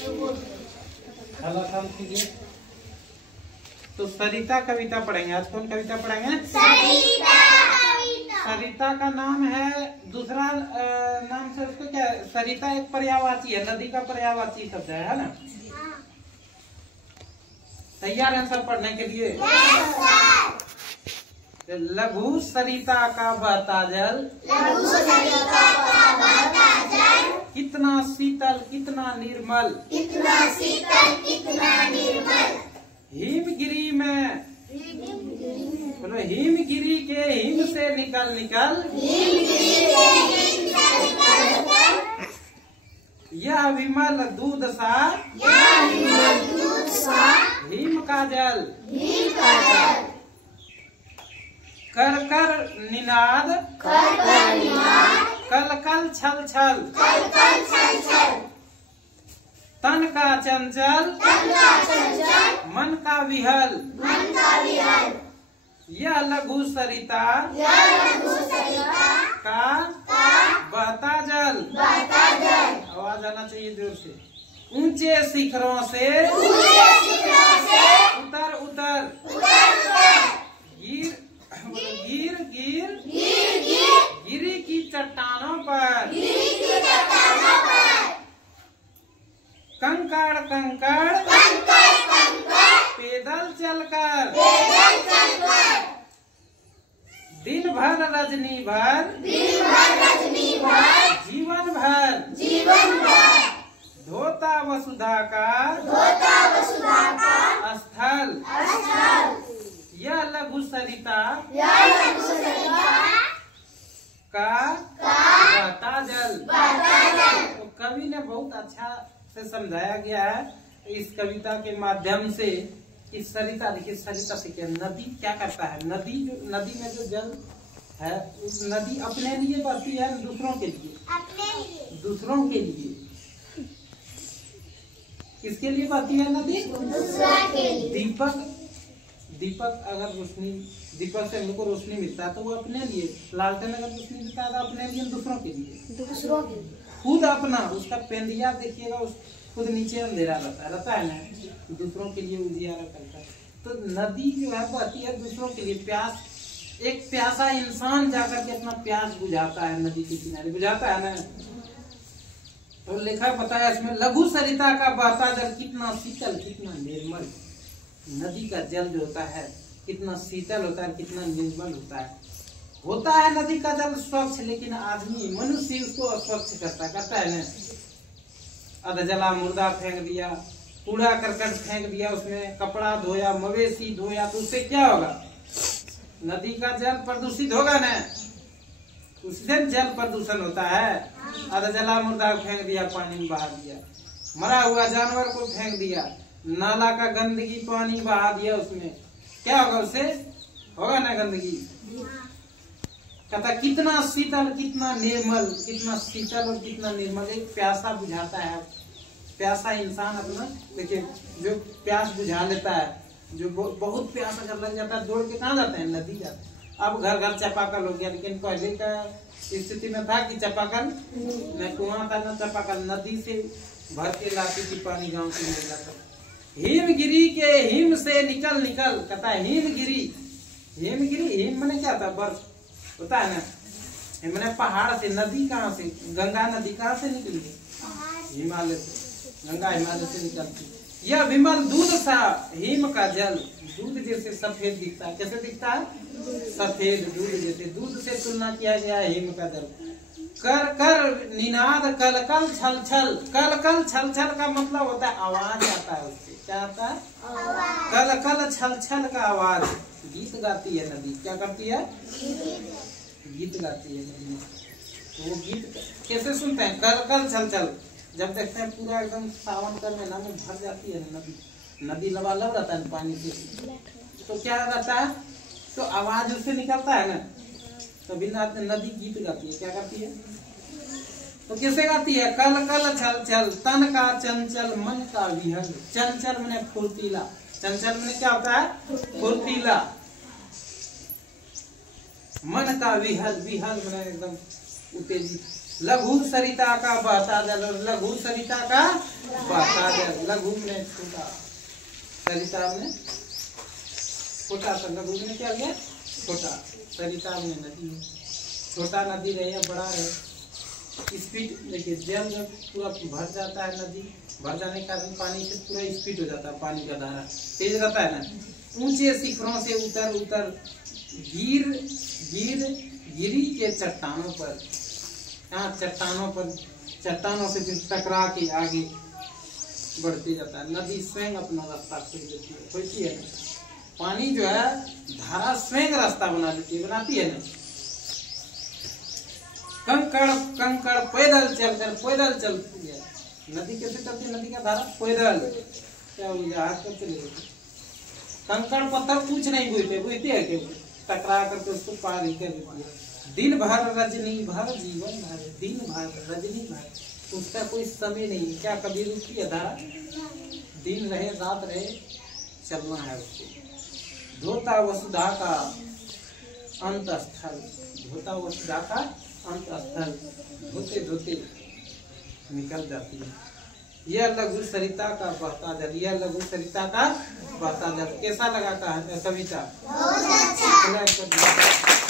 हला काम कीजिए। तो सरिता कविता पढ़ेंगे आज। कौन कविता पढ़ेंगे? सरिता का नाम है, दूसरा नाम से उसको क्या? सरिता एक पर्यायवाची है, नदी का पर्यायवाची शब्द है ना? तैयार है सब पढ़ने के लिए? लघु सरिता का बहता जल, कितना शीतल कितना निर्मल, कितना शीतल कितना निर्मल। हिमगिरी में, बोलो हिमगिरी के हिम से निकल निकल, यह विमल दूध सा, हिम का जल, कर कर निनाद, कल कल छल छल, तन का चंचल, मन का विहल, यह लघु सरिता का बहता जल। आवाज आना चाहिए जोर से। ऊंचे शिखरों से उतर उतर, गिर गिर गिर गिरी की चट्टानों पर, कंकड़ कंकड़ पैदल चलकर, दिन भर रजनी भर, जीवन भर, धोता वसुधा का स्थल, यह लघु सरिता का बहता जल। तो कवि ने बहुत अच्छा से समझाया गया है इस कविता के माध्यम से। इस सरिता, देखिए सरिता से क्या, नदी क्या करता है? नदी में जो जल है, उस नदी अपने लिए बहती है, दूसरों के लिए, दूसरों के लिए। किसके लिए बहती है नदी? दीपक अगर रोशनी, दीपक से हमको रोशनी मिलता है तो वो अपने लिए, लालटेन अगर रोशनी मिलता है तो अपने लिए, दूसरों के लिए। खुद अपना, उसका पेंदिया देखिएगा, उस खुद नीचे अंधेरा रहता है ना, दूसरों के लिए उजियारा करता है। तो नदी जो है बहती है दूसरों के लिए। प्यास, एक प्यासा इंसान जाकर के अपना प्यास बुझाता है नदी के किनारे, बुझाता है ना। तो लिखा बताया इसमें, लघु सरिता का बहता जल कितना शीतल कितना निर्मल। नदी का जल जो होता है कितना शीतल होता है, कितना निर्मल होता है नदी का जल स्वच्छ, लेकिन आदमी मनुष्य उसको अस्वच्छ करता है ना। अधजला मुर्दा फेंक दिया, कूड़ा करकट फेंक दिया, उसमें कपड़ा धोया, मवेशी धोया, तो उससे क्या होगा? नदी का जल प्रदूषित होगा ना, उससे जल प्रदूषण होता है। अधजला मुर्दा फेंक दिया, पानी में बहा दिया, मरा हुआ जानवर को फेंक दिया, नाला का गंदगी पानी बहा दिया, उसमें क्या होगा? उससे होगा ना गंदगी। कहता कितना शीतल कितना निर्मल, कितना शीतल और कितना निर्मल। एक प्यासा बुझाता है, प्यासा इंसान अपना, देखिए जो प्यास बुझा लेता है, जो बहुत प्यास अगर लग जाता है, दौड़ के कहाँ जाते हैं? नदी जाते हैं। अब घर घर चापाकल हो गया, लेकिन पहले का स्थिति में था कि चापाकल न कुआं था न चापाकल, नदी से भर के लाती थी पानी, गाँव से ले जाकर। हिमगिरी के हिम से निकल निकल, कहता है हिमगिरी, हिम मैंने क्या था? बर्फ होता है ना, मैंने पहाड़ से। नदी कहाँ से? गंगा नदी कहाँ से निकली? हिमालय से, गंगा हिमालय से निकलती। यह विमल दूध सा, हिम का जल दूध जैसे सफेद दिखता है। कैसे दिखता है? सफेद दूध जैसे। दूध से तुलना किया गया है हिम का जल। कर कर निनाद कल कल छल छल, कल कल छल छल का मतलब होता है आवाज आता है उससे। क्या आता है? कल कल छल छल का आवाज। गीत गाती है नदी। क्या करती है? गीत गाती है नदी। तो वो गीत कैसे सुनते हैं? कल कल छल छल। जब देखते हैं पूरा एकदम सावन का महीना में भर जाती है नदी, नदी लबालब रहता है पानी से, तो क्या रहता है? तो आवाज उससे निकलता है ना, तभी नदी गीत गाती है। क्या करती है? तो कैसे गाती है? कल कल छल छल, तन का चंचल मन का विहल। चंचल मने फुर्तीला, चंचल मने क्या होता है? फुर्तीला। मन का विहल, विहल मने एकदम उत्तेजित। लघु सरिता का बहता जल, लघु सरिता का बहता जल। लघु में छोटा, सरिता में छोटा, तो लघु में क्या गया छोटा, सरिता में नदी है। छोटा नदी रहे या बड़ा रहे, स्पीड देखिए, जल जब पूरा भर जाता है, नदी भर जाने के कारण पानी से पूरा स्पीड हो जाता है, पानी का धारा तेज रहता है ना। ऊंचे शिखरों से उतर उतर गिरी के चट्टानों पर, यहाँ चट्टानों से फिर टकरा के आगे बढ़ते जाता है। नदी स्वयं अपना रास्ता खोजती है ना। पानी जो है धारा स्वयं रास्ता बनाती है ना। कंकड़ पैदल चलती है। नदी कैसे चलती है? नदी का धारा पैदल क्या कंकड़ पत्थर कुछ नहीं बुझते है क्यों, टकरा करके उसको पार ही कर देती है। दिन भर रजनी भर जीवन भर, दिन भर रजनी भर, उसका कोई समय नहीं है। क्या कभी रुकती है धारा? दिन रहे रात रहे चलना है उसको। धोता वसुधा का अंत स्थल, धोता वसुधा का अंत स्थल, धोते धोते निकल जाती है। यह लघु सरिता का बहता जल, यह लघु सरिता का बहता जल कैसा लगा था कविता? बहुत अच्छा।